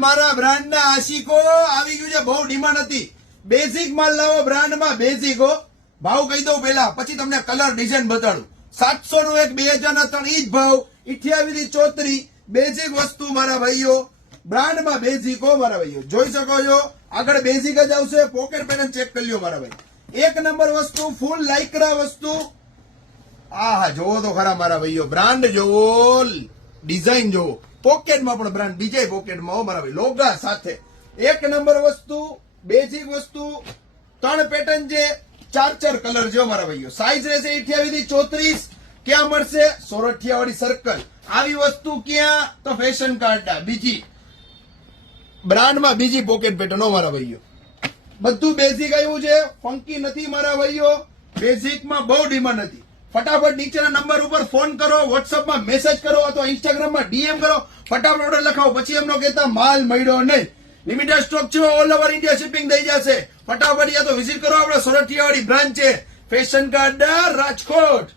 મારા બ્રાન્ડના આશિકો આવી ગયું છે, બહુ ડિમાન્ડ હતી. બેઝિક માલ લાવો બ્રાન્ડમાં બેઝિક ભાવ કહી દઉં પેલા પછી તમને કલર ડિઝાઇન બતાડું. સાતસો નું એક, બે હજાર ના ત્રણ, ઈ ભાવ. ઇઠ્યાવી થી ચોત્રીસ બેઝિક વસ્તુ મારા ભાઈઓ. બ્રાન્ડમાં બેઝિક મારા ભાઈઓ. જોઈ શકો છો? આગળ બેઝિક જ આવશે. પોકેટ પેટર્ન ચેક કરી લ્યો મારા ભાઈ. એક નંબર વસ્તુ ફૂલ લાઇક્રા વસ્તુ. આ હા જોવો તો ખરા મારા ભાઈઓ. બ્રાન્ડ જોવો ડિઝાઇન જોવો પોકેટમાં પણ બ્રાન્ડ બીજે પોકેટમાં હો મારા ભાઈ. લોગા સાથે. એક નંબર વસ્તુ બેઝિક વસ્તુ, ત્રણ પેટર્ન છે ચાર ચાર કલર જો મારા ભાઈઓ. સાઈઝ રહેશે 28 થી ચોત્રીસ. ક્યાં મળશે? સોરઠિયા વાળી સર્કલ આવી વસ્તુ ક્યાં? તો ફેશન કાર્ડ બીજી. બ્રાન્ડમાં બીજી પોકેટ પેટર્ન હો મારા ભાઈઓ. બધું બેઝિક આવ્યું છે. ફંકી નથી મારા ભાઈઓ. બેઝિકમાં બહુ ડિમાન્ડ હતી. ફટાફટ નીચેના નંબર ઉપર ફોન કરો વોટ્સઅપમાં મેસેજ કરો અથવા ઇન્સ્ટાગ્રામમાં ડીએમ કરો. ફટાફટ ઓર્ડર લખાવો. પછી એમનો કહેતા, માલ મળ્યો નહીં. લિમિટેડ સ્ટોક છે ઓલ ઓવર ઇન્ડિયા શિપિંગ થઈ જશે. ફટાફટ યા તો વિઝિટ કરો, આપણે સોરઠિયાવાડી બ્રાન્ચ છે. Fashion card Rajkot